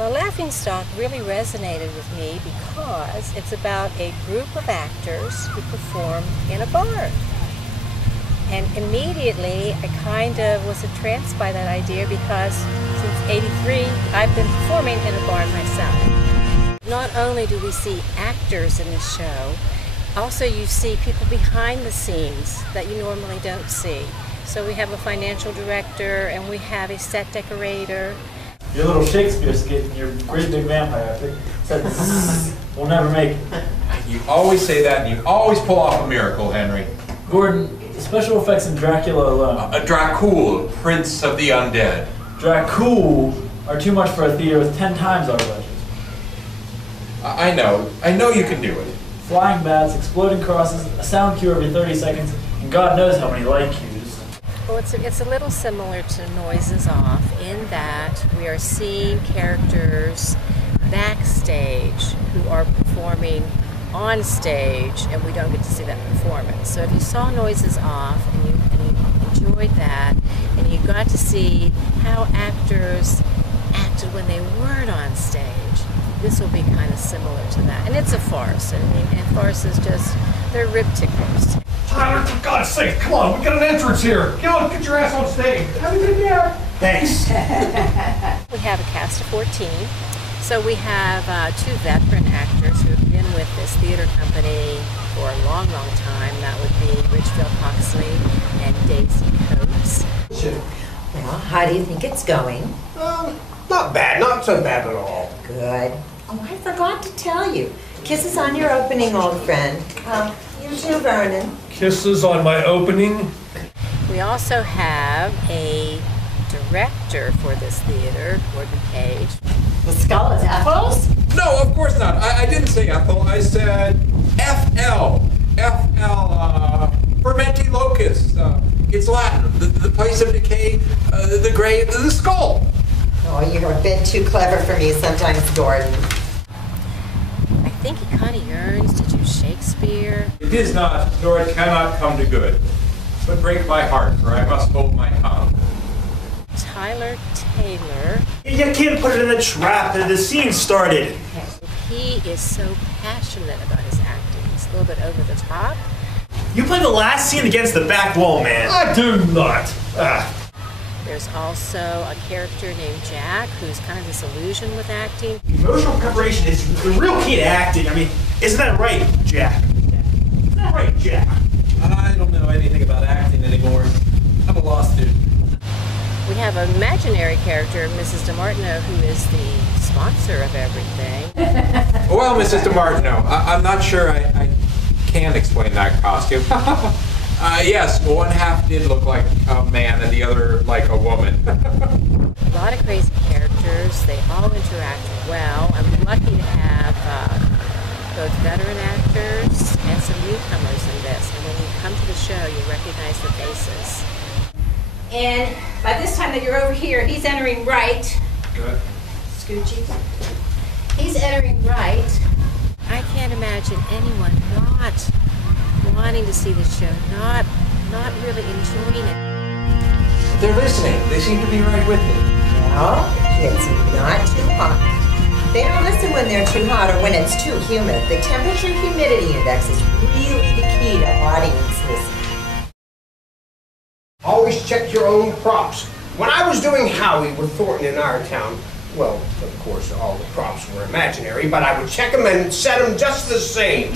Well, Laughingstock really resonated with me because it's about a group of actors who perform in a barn. And immediately I kind of was entranced by that idea because since '83 I've been performing in a barn myself. Not only do we see actors in the show, also you see people behind the scenes that you normally don't see. So we have a financial director and we have a set decorator. Your little Shakespeare skit and your great big vampire epic said zzz, we'll never make it. You always say that and you always pull off a miracle, Henry. Gordon, the special effects in Dracula alone. Dracul, Prince of the Undead. Dracul are too much for a theater with 10 times our budget. I know you can do it. Flying bats, exploding crosses, a sound cue every 30 seconds, and God knows how many light cues. Well, it's a little similar to Noises Off in that we are seeing characters backstage who are performing on stage and we don't get to see that performance. So if you saw Noises Off and you enjoyed that and you got to see how actors acted when they weren't on stage, this will be kind of similar to that. And it's a farce. I mean, and farces just, they're rib ticklers. Tyler, for God's sake, come on, we got an entrance here. Get your ass on stage. Have a good day. Thanks. We have a cast of 14. So we have two veteran actors who have been with this theater company for a long, long time. That would be Richfield Hoxley and Daisy Coates. Sure. Well, how do you think it's going? Not bad, not so bad at all. Good. Oh, I forgot to tell you. Kisses on your opening, old friend. You too, Vernon. Kisses on my opening. We also have a director for this theater, Gordon Page. The skull is Ethel's? No, of course not. I didn't say Ethel. I said FL. Fermenti locus. It's Latin. The place of decay, the grave, the skull. Oh, you're a bit too clever for me sometimes, Gordon. I think he kind of yearns to do Shakespeare. It is not, nor it cannot come to good. But break my heart, for I must hold my tongue. Tyler Taylor. You can't put it in the trap. The scene started. He is so passionate about his acting. It's a little bit over the top. You play the last scene against the back wall, man. I do not. There's also a character named Jack who's kind of disillusioned with acting. Emotional preparation is the real key to acting. I mean, isn't that right, Jack? Isn't that right, Jack? I don't know anything about acting anymore. I'm a law student. We have an imaginary character, Mrs. DeMartino, who is the sponsor of everything. Well, Mrs. DeMartino, I'm not sure I can explain that costume. Yes, one half did look like a man and the other like a woman. A lot of crazy characters. They all interact well. I'm lucky to have both veteran actors and some newcomers in this. And when you come to the show, you'll recognize the faces. And by this time that you're over here, he's entering right. Good. Scoochie. He's entering right. I can't imagine anyone not wanting to see the show, not really enjoying it. They're listening. They seem to be right with me. Well, it's not too hot. They don't listen when they're too hot or when it's too humid. The temperature-humidity index is really the key to audience listening. Always check your own props. When I was doing Howie with Thornton in our town, well, of course, all the props were imaginary, but I would check them and set them just the same.